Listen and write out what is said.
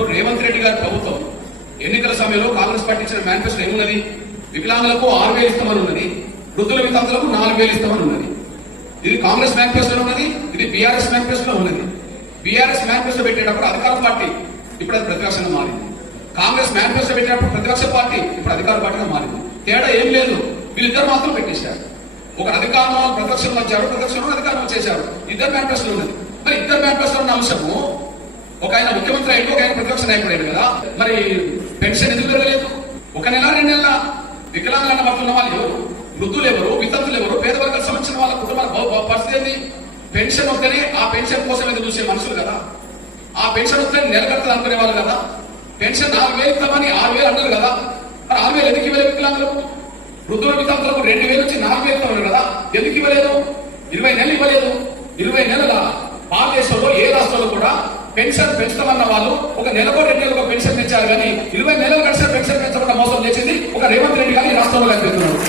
ఇప్పుడు రేవంత్ రెడ్డి గారి ప్రభుత్వం. ఎన్నికల సమయంలో కాంగ్రెస్ పార్టీ ఇచ్చిన మేనిఫెస్టో ఏమున్నది? వికలాంగులకు ఆరు వేలు ఇస్తామని ఉన్నది వృద్ధుల వితంతులకు నాలుగు వేలు ఇస్తామని ఉన్నది ఇది కాంగ్రెస్ మేనిఫెస్టోలో ఉన్నది ఇది బీఆర్ఎస్ మేనిఫెస్టోలో ఉన్నది. బీఆర్ఎస్ మేనిఫెస్టో పెట్టేటప్పుడు అధికార పార్టీ ఇప్పుడు అది ప్రతిపక్షంగా మారింది. కాంగ్రెస్ మేనిఫెస్టో పెట్టేటప్పుడు ప్రతిపక్ష పార్టీ ఇప్పుడు అధికార పార్టీగా మారింది. తేడా ఏం లేదు. వీళ్ళిద్దరు మాత్రం పెట్టేశారు. ఒక అధికారంలో ప్రతిపక్షంలో వచ్చారు ప్రతిపక్షంలో అధికారంలో చేశారు ఇద్దరు మేనిఫెస్టోలో ఉన్నది. మరి ఇద్దరు మేనిఫెస్టోలో ఉన్న అంశము ఒక ఆయన ముఖ్యమంత్రి అయ్యాడు ఒక ఆయన ప్రతిపక్ష నాయకుడు అయ్యాడు కదా. మరి పెన్షన్ ఎందుకు పెరగలేదు? ఒక నెల రెండు నెలల వికలాంగులన్న పడుతున్న వాళ్ళు ఎవరు? వృద్ధులు ఎవరు? వితంతులు ఎవరు? పేద వర్గాలకు సంబంధించిన వాళ్ళ కుటుంబాల పరిస్థితి ఏంటి పెన్షన్ వస్తేనే ఆ పెన్షన్ కోసం ఎదురు చూసే మనుషులు కదా. ఆ పెన్షన్ వస్తే నెలకడుతుంది అనుకునే వాళ్ళు కదా. పెన్షన్ నాలుగు వేలు ఇస్తామని ఆరు వేలు అన్నారు కదా. మరి ఆరు వేలు ఎందుకు ఇవ్వలేదు వికలాంగులకు? వృద్ధుల వితంతులకు రెండు వేలు వచ్చి నాలుగు వేలు ఇస్తామన్నారు కదా. ఎందుకు ఇవ్వలేదు? ఇరవై నెలలు ఇవ్వలేదు. ఇరవై నెలల భారతదేశంలో ఏ రాష్ట్రంలో కూడా పెన్షన్ పెంచుతామన్న వాళ్ళు ఒక నెలకు రెండు నెలలకు పెన్షన్ పెంచారు కానీ ఇరవై నెలలు గడిచిన పెన్షన్ పెంచకుండా మోసం చేసింది ఒక రేవంత్ రెడ్డి గారు రాష్ట్రంలో కనిపిస్తున్నారు.